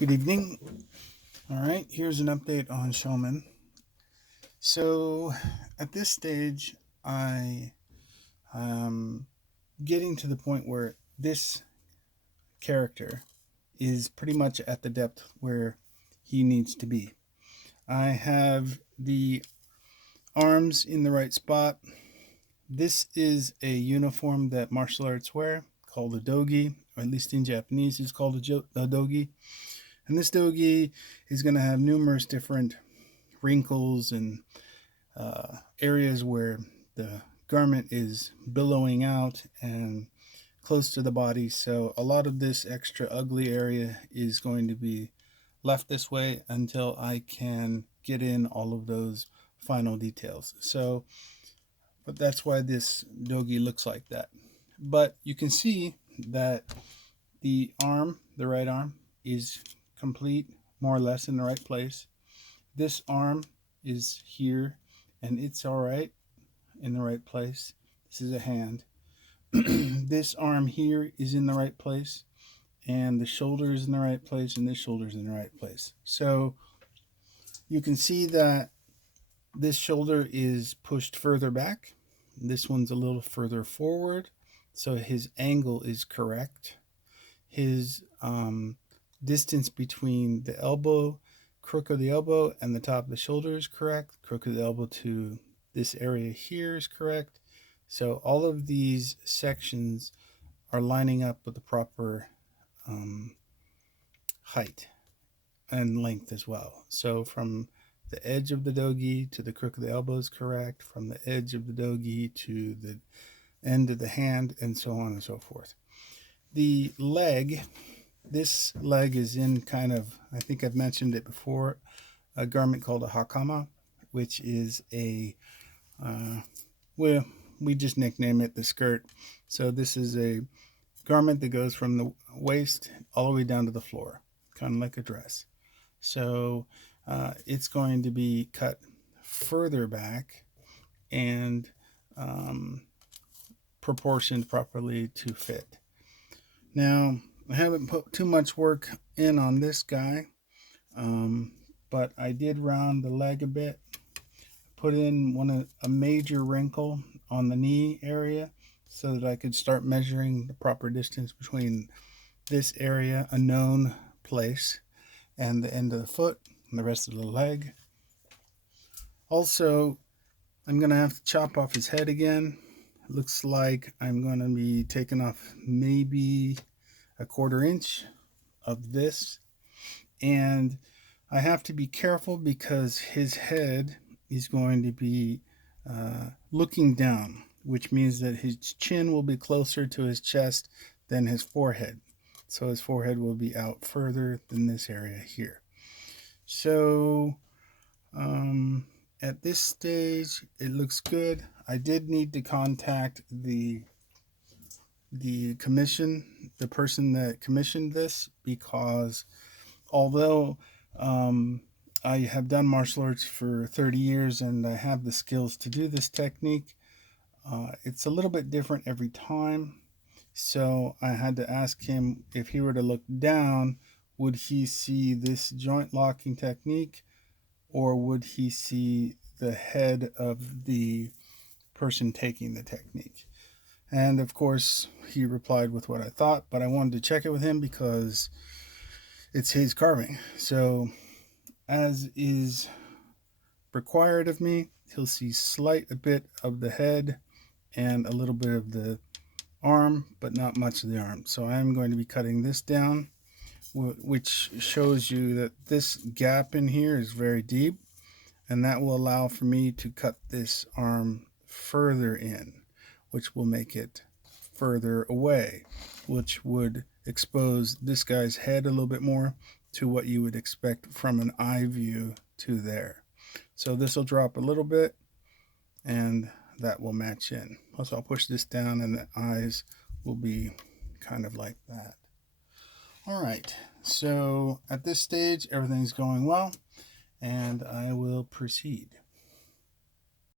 Good evening. All right, here's an update on Shomen. So, at this stage, I am getting to the point where this character is pretty much at the depth where he needs to be. I have the arms in the right spot. This is a uniform that martial arts wear called a dogi, or at least in Japanese, it's called a dogi. And this dogi is going to have numerous different wrinkles and areas where the garment is billowing out and close to the body. So a lot of this extra ugly area is going to be left this way until I can get in all of those final details. But that's why this dogi looks like that. But you can see that the right arm, is complete, more or less in the right place. This arm is here and it's all right in the right place. This is a hand. This arm here is in the right place, and the shoulder is in the right place, and this shoulder is in the right place. So you can see that this shoulder is pushed further back. This one's a little further forward, so his angle is correct. His distance between the elbow, crook of the elbow, and the top of the shoulder is correct. Crook of the elbow to this area here is correct. So all of these sections are lining up with the proper height and length as well. So from the edge of the dogi to the crook of the elbow is correct, from the edge of the dogi to the end of the hand, and so on and so forth. The leg, this leg is in kind of, I think I've mentioned it before, a garment called a hakama, which is well, we just nickname it the skirt. So this is a garment that goes from the waist all the way down to the floor, kind of like a dress. So it's going to be cut further back and proportioned properly to fit. Now, I haven't put too much work in on this guy, but I did round the leg a bit, put in a major wrinkle on the knee area so that I could start measuring the proper distance between this area, a known place, and the end of the foot and the rest of the leg. Also, I'm going to have to chop off his head again. It looks like I'm going to be taking off maybe a 1/4 inch of this, and I have to be careful because his head is going to be looking down, which means that his chin will be closer to his chest than his forehead. So his forehead will be out further than this area here. So at this stage, it looks good. I did need to contact the person that commissioned this, because although I have done martial arts for 30 years and I have the skills to do this technique, it's a little bit different every time. So I had to ask him, if he were to look down, would he see this joint locking technique, or would he see the head of the person taking the technique? And of course, he replied with what I thought, but I wanted to check it with him because it's his carving. So, as is required of me, he'll see a bit of the head and a little bit of the arm, but not much of the arm. So I'm going to be cutting this down, which shows you that this gap in here is very deep, and that will allow for me to cut this arm further in, which will make it further away, which would expose this guy's head a little bit more to what you would expect from an eye view to there. So this will drop a little bit, and that will match in. Also, I'll push this down and the eyes will be kind of like that. All right, so at this stage, everything's going well, and I will proceed.